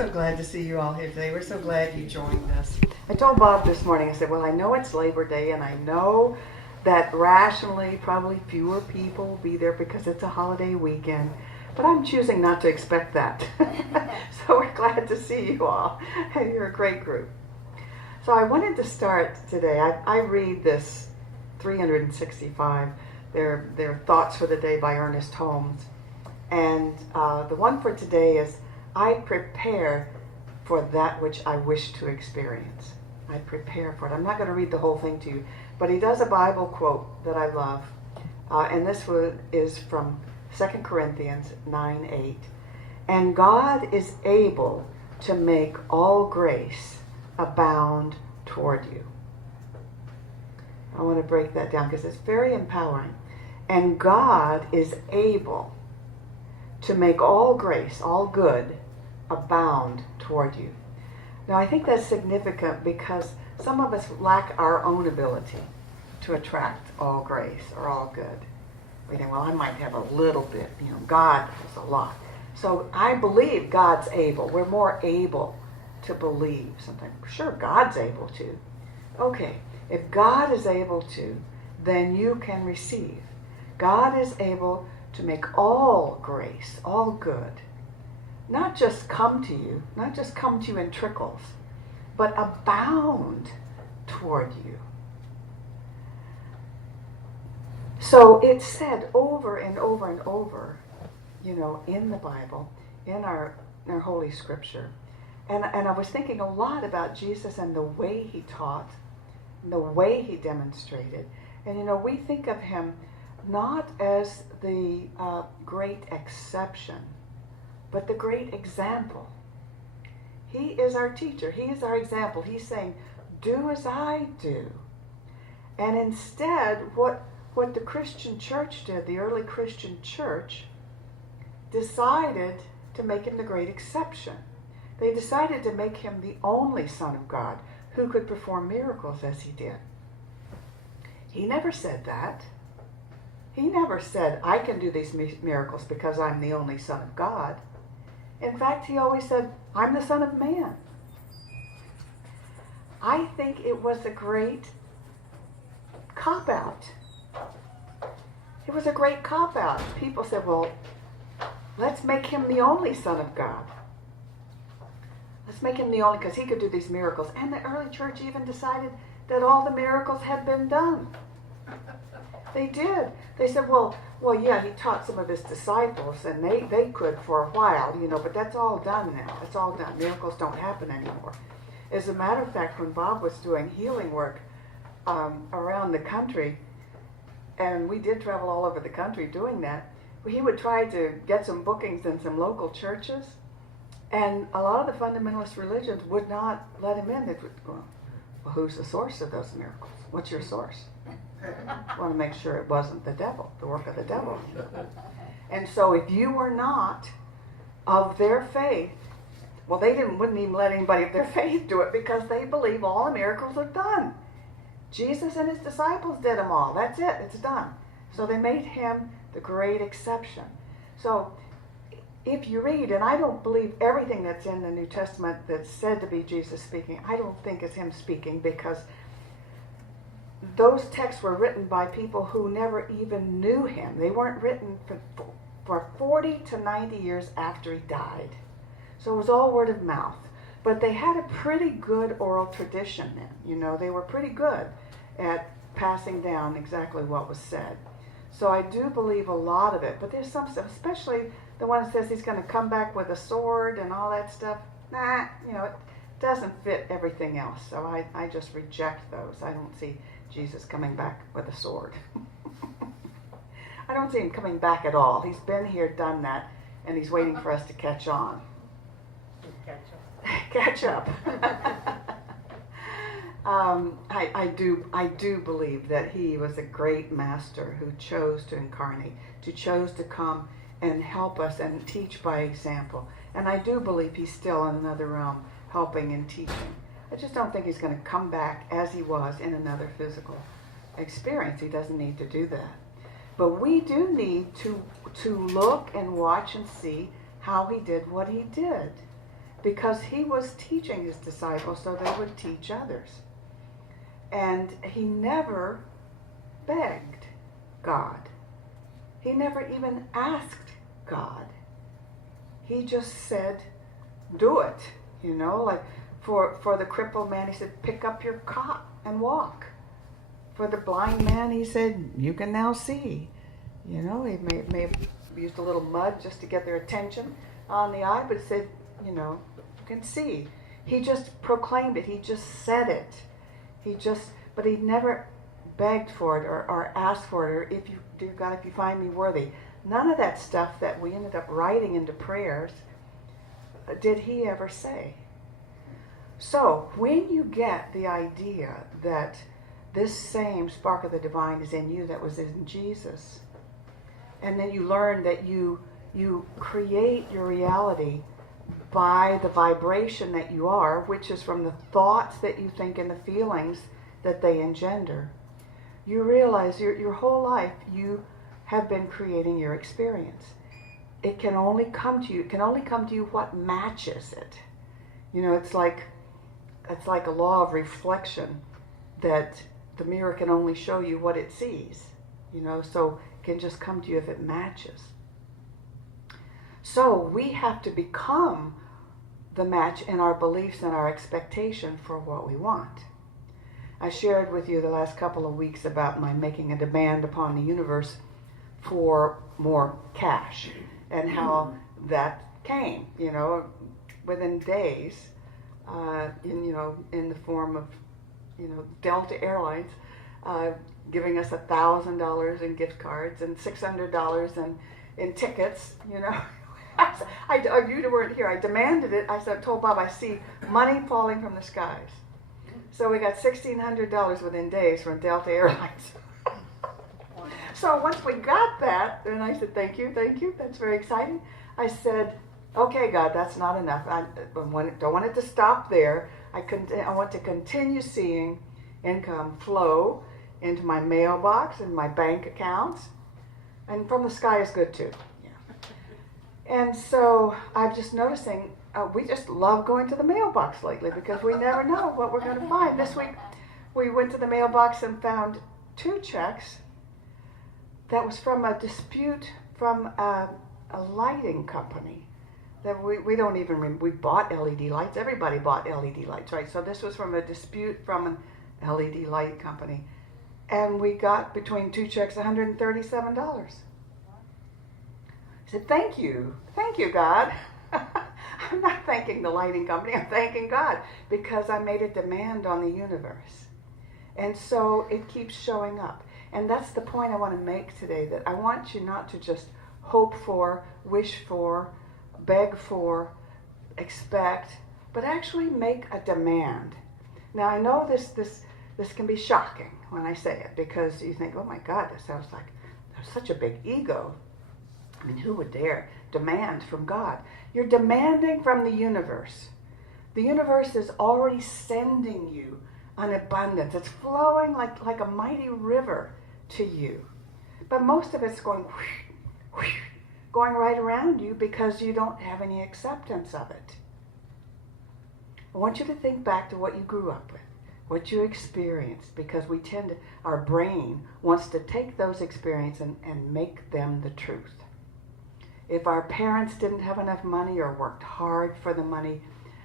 So glad to see you all here today. We're so glad you joined us. I told Bob this morning, I said, well, I know it's Labor Day, and I know that rationally probably fewer people will be there because it's a holiday weekend, but I'm choosing not to expect that. So we're glad to see you all. You're a great group. So I wanted to start today. I read this 365, their Thoughts for the Day by Ernest Holmes. And the one for today is, I prepare for that which I wish to experience. I prepare for it. I'm not going to read the whole thing to you, but he does a Bible quote that I love. And this is from 2 Corinthians 9:8. And God is able to make all grace abound toward you. I want to break that down because it's very empowering. And God is able to make all grace, all good, abound toward you. Now, I think that's significant because some of us lack our own ability to attract all grace or all good. We think, well, I might have a little bit. God has a lot. So I believe God's able. We're more able to believe something. Sure, God's able to. Okay, if God is able to, then you can receive. God is able to make all grace, all good, not just come to you, not just come to you in trickles, but abound toward you. So it's said over and over and over, in the Bible, in our Holy Scripture. And I was thinking a lot about Jesus and the way he taught, and the way he demonstrated. And we think of him not as the great exception, but the great example. He is our teacher. He is our example. He's saying, do as I do. And instead, what the Christian church did, the early Christian church, decided to make him the great exception. They decided to make him the only Son of God who could perform miracles as he did. He never said that. He never said, I can do these miracles because I'm the only Son of God. In fact, he always said, I'm the Son of Man. I think it was a great cop-out. It was a great cop-out. People said, well, let's make him the only Son of God. Let's make him the only, because he could do these miracles. And the early church even decided that all the miracles had been done. They did. They said, well, yeah, he taught some of his disciples, and they could for a while, but that's all done now. It's all done. Miracles don't happen anymore. As a matter of fact, when Bob was doing healing work around the country, and we did travel all over the country doing that, he would try to get some bookings in some local churches, and a lot of the fundamentalist religions would not let him in. They would go, well, who's the source of those miracles? What's your source? I want to make sure it wasn't the devil, the work of the devil. And so if you were not of their faith, well, they wouldn't even let anybody of their faith do it because they believe all the miracles are done. Jesus and his disciples did them all. That's it. It's done. So they made him the great exception. So if you read, and I don't believe everything that's in the New Testament that's said to be Jesus speaking, I don't think it's him speaking, because those texts were written by people who never even knew him. They weren't written for 40 to 90 years after he died. So it was all word of mouth. But they had a pretty good oral tradition then. They were pretty good at passing down exactly what was said. So I do believe a lot of it. But there's some stuff, especially the one that says he's going to come back with a sword and all that stuff. It doesn't fit everything else. So I just reject those. I don't see Jesus coming back with a sword. I don't see him coming back at all. He's been here, done that, and he's waiting for us to catch on. Catch up. I do believe that he was a great master who chose to incarnate, who chose to come and help us and teach by example. And I do believe he's still in another realm helping and teaching. I just don't think he's going to come back as he was in another physical experience. He doesn't need to do that. But we do need to look and watch and see how he did what he did. because he was teaching his disciples so they would teach others. And he never begged God. He never even asked God. He just said, do it. You know, like for the crippled man, he said, pick up your cot and walk. For the blind man, he said, you can now see. You know, he may have used a little mud just to get their attention on the eye, but he said, you know, you can see. He just proclaimed it. He just said it. But he never begged for it or asked for it, or if you, dear God, if you find me worthy. None of that stuff that we ended up writing into prayers did he ever say. So when you get the idea that this same spark of the divine is in you that was in Jesus, and then you learn that you create your reality by the vibration that you are, which is from the thoughts that you think and the feelings that they engender, you realize your whole life you have been creating your experience. It can only come to you. It can only come to you what matches it. You know, it's like a law of reflection, that the mirror can only show you what it sees. You know, so it can just come to you if it matches. So we have to become the match in our beliefs and our expectation for what we want. I shared with you the last couple of weeks about my making a demand upon the universe for more cash, and how that came, you know, within days, in the form of, you know, Delta Airlines giving us $1,000 in gift cards and $600 in tickets, you know. You weren't here. I demanded it. Told Bob, I see money falling from the skies. So we got $1,600 within days from Delta Airlines. So once we got that, then I said, thank you, that's very exciting. I said, okay, God, that's not enough. I don't want it to stop there. I want to continue seeing income flow into my mailbox and my bank accounts. And from the sky is good too. Yeah. And so I'm just noticing, we just love going to the mailbox lately because we never know what we're going to find. This week we went to the mailbox and found 2 checks that was from a dispute from a lighting company that we don't even remember. We bought LED lights. Everybody bought LED lights, right? So this was from a dispute from an LED light company. And we got between 2 checks $137. I said, thank you, God. I'm not thanking the lighting company, I'm thanking God, because I made a demand on the universe. And so it keeps showing up. And that's the point I want to make today, that I want you not to just hope for, wish for, beg for, expect, but actually make a demand. Now I know this can be shocking when I say it, because you think, oh my God, that sounds like such a big ego. I mean, who would dare demand from God? You're demanding from the universe. The universe is already sending you an abundance. It's flowing like a mighty river to you. But most of it's going whoosh, whoosh, going right around you because you don't have any acceptance of it. I want you to think back to what you grew up with, what you experienced, because our brain wants to take those experiences and make them the truth. If our parents didn't have enough money or worked hard for the money,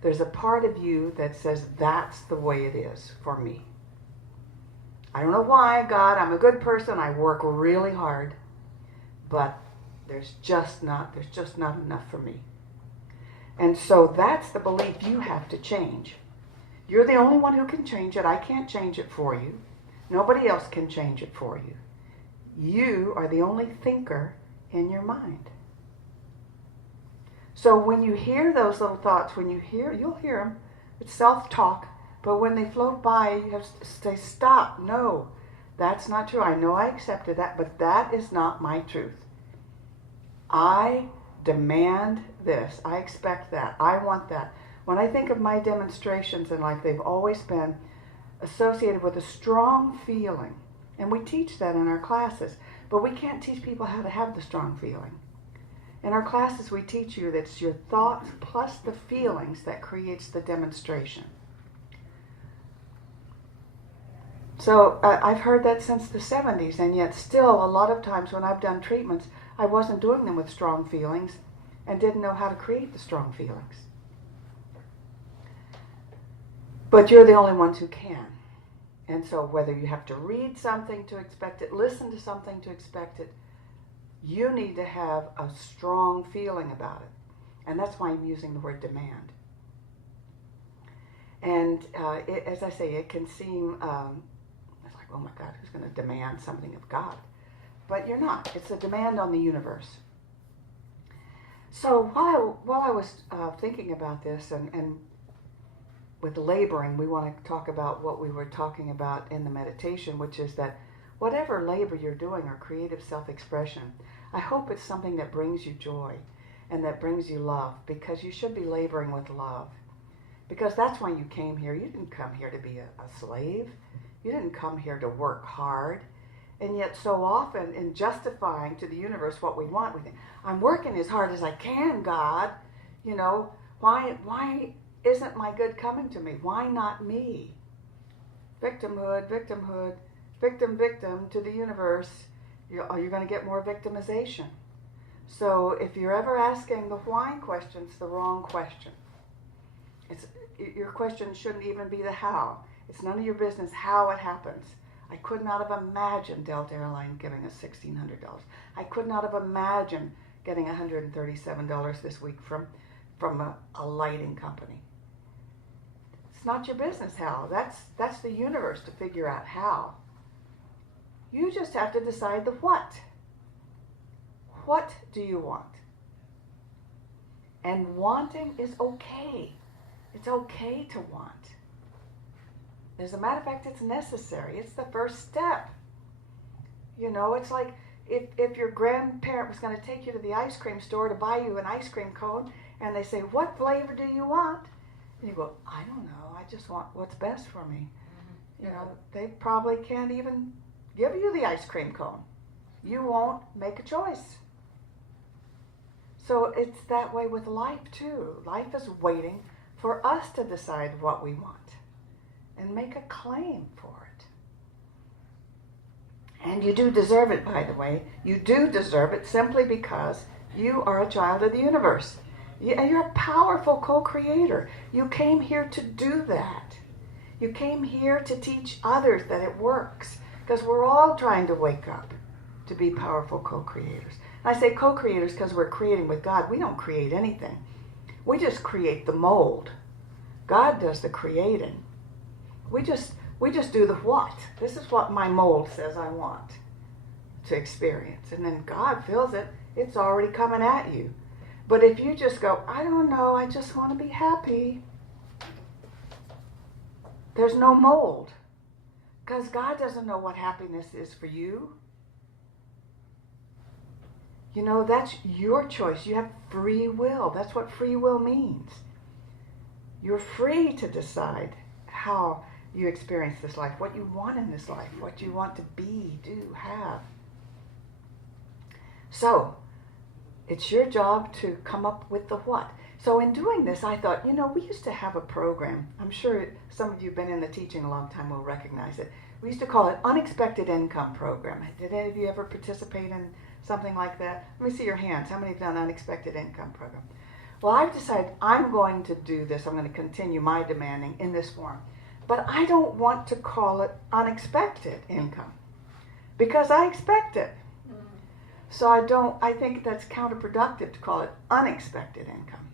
there's a part of you that says, that's the way it is for me. I don't know why, God, I'm a good person, I work really hard, but there's just not enough for me. And so that's the belief you have to change. You're the only one who can change it. I can't change it for you. Nobody else can change it for you. You are the only thinker in your mind. So when you hear those little thoughts, you'll hear them. It's self-talk. But when they float by, you have to say, stop. No, that's not true. I know I accepted that, but that is not my truth. I demand this. I expect that. I want that. When I think of my demonstrations in life, they've always been associated with a strong feeling. And we teach that in our classes. But we can't teach people how to have the strong feeling. In our classes, we teach you that it's your thoughts plus the feelings that creates the demonstration. So I've heard that since the 70s, and yet still a lot of times when I've done treatments, I wasn't doing them with strong feelings and didn't know how to create the strong feelings. But you're the only ones who can. And so whether you have to read something to expect it, listen to something to expect it, you need to have a strong feeling about it. And that's why I'm using the word demand. And as I say, it can seem, it's like, oh my God, who's going to demand something of God? But you're not. It's a demand on the universe. So while I was thinking about this, and with laboring, we want to talk about what we were talking about in the meditation, which is that whatever labor you're doing or creative self-expression, I hope it's something that brings you joy and that brings you love, because you should be laboring with love. Because that's why you came here. You didn't come here to be a slave. You didn't come here to work hard. And yet so often in justifying to the universe what we want, we think, I'm working as hard as I can, God. You know, why isn't my good coming to me? Why not me? Victimhood, victimhood, victim to the universe. You're going to get more victimization. So if you're ever asking the why question, it's the wrong question. Your question shouldn't even be the how. It's none of your business how it happens. I could not have imagined Delta Airlines giving us $1,600. I could not have imagined getting $137 this week from a lighting company. It's not your business how. That's the universe to figure out how. You just have to decide the what. What do you want? And wanting is okay. It's okay to want. As a matter of fact, it's necessary. It's the first step. You know, it's like if your grandparent was going to take you to the ice cream store to buy you an ice cream cone, and they say, what flavor do you want? And you go, I don't know. I just want what's best for me. Mm-hmm. You know, they probably can't even give you the ice cream cone. You won't make a choice. So it's that way with life too. Life is waiting for us to decide what we want and make a claim for it. And you do deserve it, by the way. You do deserve it simply because you are a child of the universe. You're a powerful co-creator. You came here to do that. You came here to teach others that it works, because we're all trying to wake up to be powerful co-creators. And I say co-creators because we're creating with God. We don't create anything. We just create the mold. God does the creating. We just do the what. This is what my mold says I want to experience. And then God fills it. It's already coming at you. But if you just go, I don't know, I just want to be happy, there's no mold. Because God doesn't know what happiness is for you. You know, that's your choice. You have free will. That's what free will means. You're free to decide how you experience this life, what you want in this life, what you want to be, do, have. So, it's your job to come up with the what. So in doing this, I thought, you know, we used to have a program. I'm sure some of you who've been in the teaching a long time will recognize it. We used to call it Unexpected Income Program. Did any of you ever participate in something like that? Let me see your hands. How many have done Unexpected Income Program? Well, I've decided I'm going to do this. I'm going to continue my demanding in this form. But I don't want to call it unexpected income because I expect it. So I think that's counterproductive to call it unexpected income.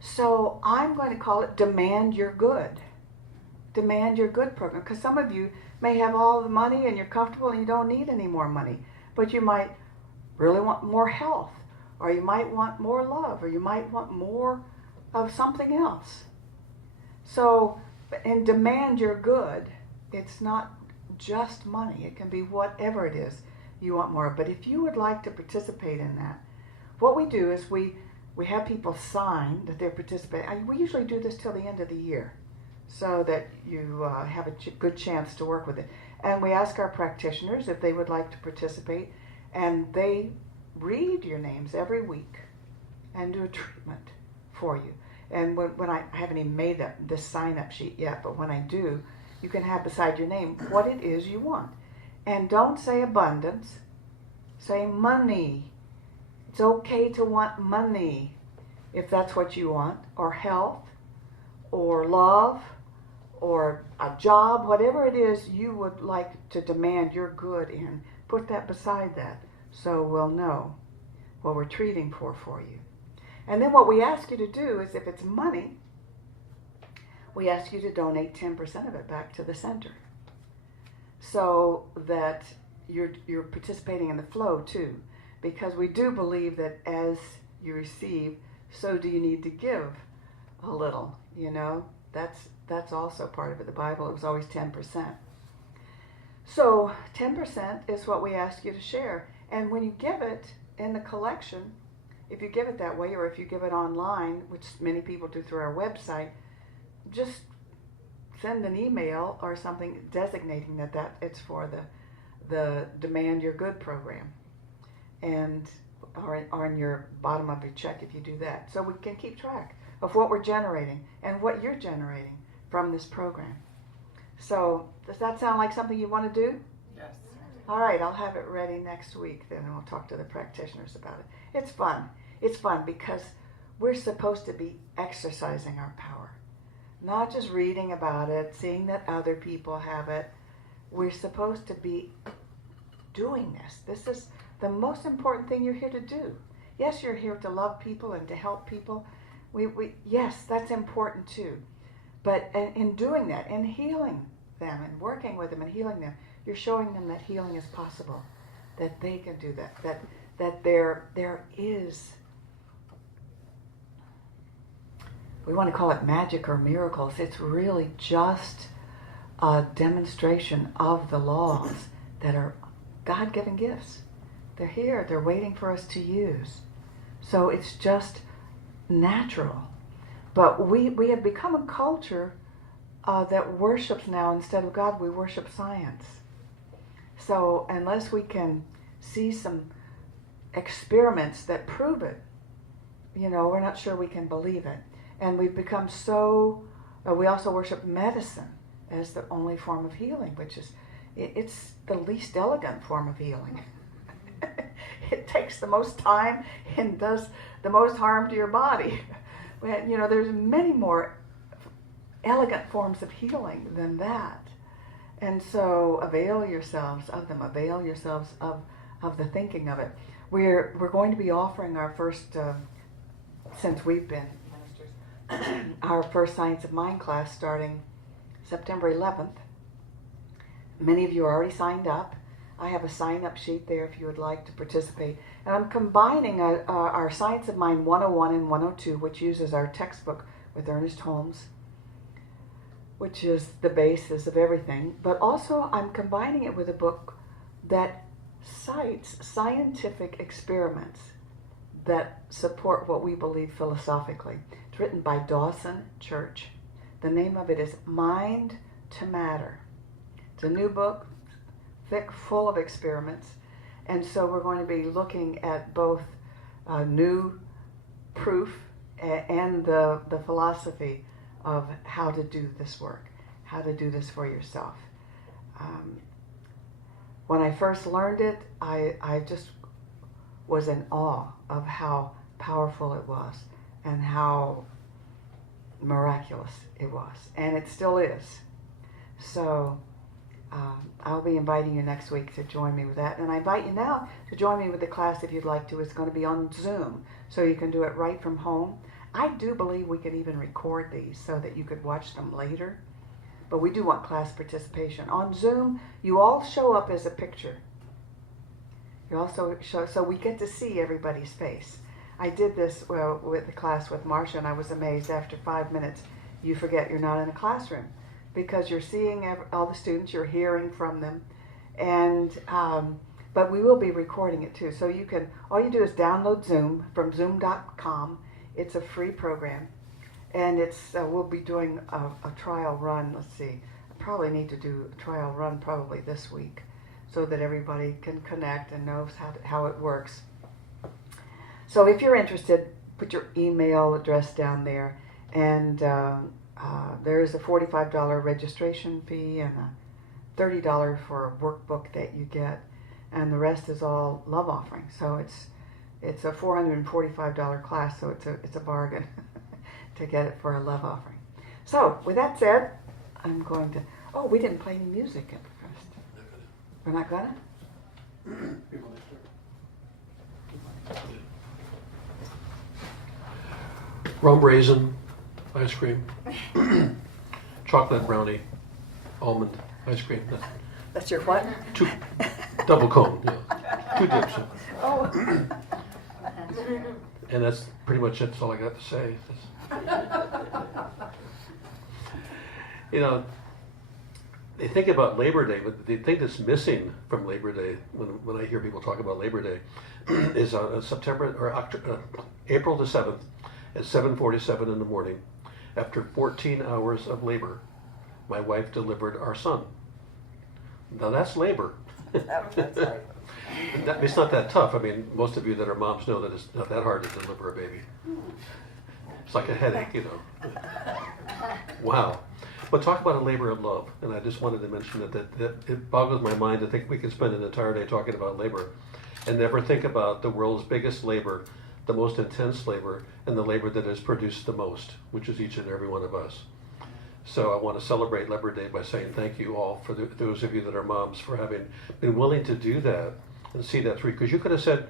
So I'm going to call it Demand Your Good. Demand Your Good program. Because some of you may have all the money and you're comfortable and you don't need any more money. But you might really want more health. Or you might want more love. Or you might want more of something else. So in Demand Your Good, it's not just money. It can be whatever it is you want more. But if you would like to participate in that, what we do is we have people sign that they're participating. We usually do this till the end of the year so that you have a good chance to work with it. And we ask our practitioners if they would like to participate, and they read your names every week and do a treatment for you. And when I haven't even made this sign-up sheet yet, but when I do, you can have beside your name what it is you want. And don't say abundance, say money. It's okay to want money if that's what you want, or health, or love, or a job, whatever it is you would like to demand you're good in. Put that beside that so we'll know what we're treating for you. And then what we ask you to do is, if it's money, we ask you to donate 10% of it back to the center, so that you're participating in the flow too. Because we do believe that as you receive, so do you need to give a little. You know, that's also part of it. The Bible, it was always 10%. So 10% is what we ask you to share. And when you give it in the collection, if you give it that way, or if you give it online, which many people do through our website, just send an email or something designating that it's for the Demand Your Good program, and or on your bottom of your check if you do that, so we can keep track of what we're generating and what you're generating from this program. So does that sound like something you want to do? Yes. All right, I'll have it ready next week then, and we'll talk to the practitioners about it. It's fun. It's fun because we're supposed to be exercising our power, not just reading about it, seeing that other people have it. We're supposed to be doing this. This is the most important thing you're here to do. Yes, you're here to love people and to help people. Yes, that's important too. But in doing that and healing them and working with them and healing them, you're showing them that healing is possible, that they can do that there is, we want to call it magic or miracles. It's really just a demonstration of the laws that are God-given gifts. They're here. They're waiting for us to use. So it's just natural. But we have become a culture that worships now, instead of God, we worship science. So unless we can see some experiments that prove it, we're not sure we can believe it. And we've become so, we also worship medicine as the only form of healing, which is, it's the least elegant form of healing. It takes the most time and does the most harm to your body. There's many more elegant forms of healing than that. And so avail yourselves of them. Avail yourselves of the thinking of it. We're going to be offering our first, since we've been ministers, our first Science of Mind class starting September 11th. Many of you are already signed up. I have a sign-up sheet there if you would like to participate. And I'm combining our Science of Mind 101 and 102, which uses our textbook with Ernest Holmes, which is the basis of everything. But also I'm combining it with a book that cites scientific experiments that support what we believe philosophically. It's written by Dawson Church. The name of it is Mind to Matter. It's a new book, thick, full of experiments. And so we're going to be looking at both new proof and the philosophy of how to do this work, how to do this for yourself. When I first learned it, I just was in awe of how powerful it was and how miraculous it was. And it still is. So I'll be inviting you next week to join me with that. And I invite you now to join me with the class if you'd like to. It's going to be on Zoom, so you can do it right from home. I do believe we can even record these so that you could watch them later. But we do want class participation. On Zoom, you all show up as a picture. You also show, so we get to see everybody's face. I did this with the class with Marcia, and I was amazed. After 5 minutes, you forget you're not in a classroom, because you're seeing all the students, you're hearing from them, and but we will be recording it too. So you can, all you do is download Zoom from zoom.com. It's a free program, and it's we'll be doing a trial run. Let's see, I probably need to do a trial run probably this week, so that everybody can connect and knows how it works. So if you're interested, put your email address down there, and there is a $45 registration fee and a $30 for a workbook that you get, and the rest is all love offering. So it's a $445 class, so it's a bargain to get it for a love offering. So with that said, I'm going to. Oh, we didn't play any music at first. We're not gonna. Rum raisin ice cream, chocolate brownie, almond ice cream. That's your what? Two double cone, yeah. 2 dips. Oh. And that's pretty much it. That's all I got to say. You know, they think about Labor Day, but the thing that's missing from Labor Day, when I hear people talk about Labor Day, is on April the 7th at 7:47 in the morning. After 14 hours of labor, my wife delivered our son. Now that's labor. It's not that tough. I mean, most of you that are moms know that it's not that hard to deliver a baby. It's like a headache, you know. Wow. But talk about a labor of love, and I just wanted to mention that it boggles my mind to think we could spend an entire day talking about labor and never think about the world's biggest labor, the most intense labor, and the labor that has produced the most, which is each and every one of us. So I want to celebrate Labor Day by saying thank you all for those of you that are moms for having been willing to do that and see that through. Because you could have said,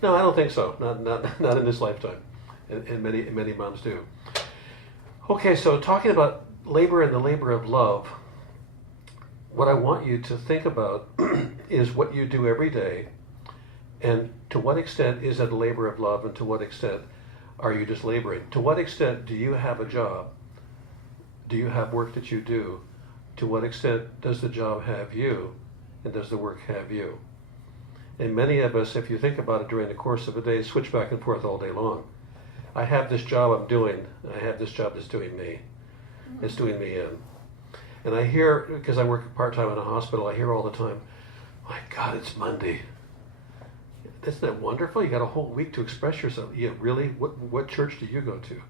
no, I don't think so, not in this lifetime, and many moms do. Okay, so talking about labor and the labor of love, what I want you to think about is what you do every day, and to what extent is it a labor of love, and to what extent are you just laboring? To what extent do you have a job? Do you have work that you do? To what extent does the job have you, and does the work have you? And many of us, if you think about it during the course of a day, switch back and forth all day long. I have this job I'm doing. I have this job that's doing me. It's doing me in. And I hear, because I work part-time in a hospital, I hear all the time, my God, it's Monday. Isn't that wonderful? You got a whole week to express yourself. Yeah, really? What church do you go to?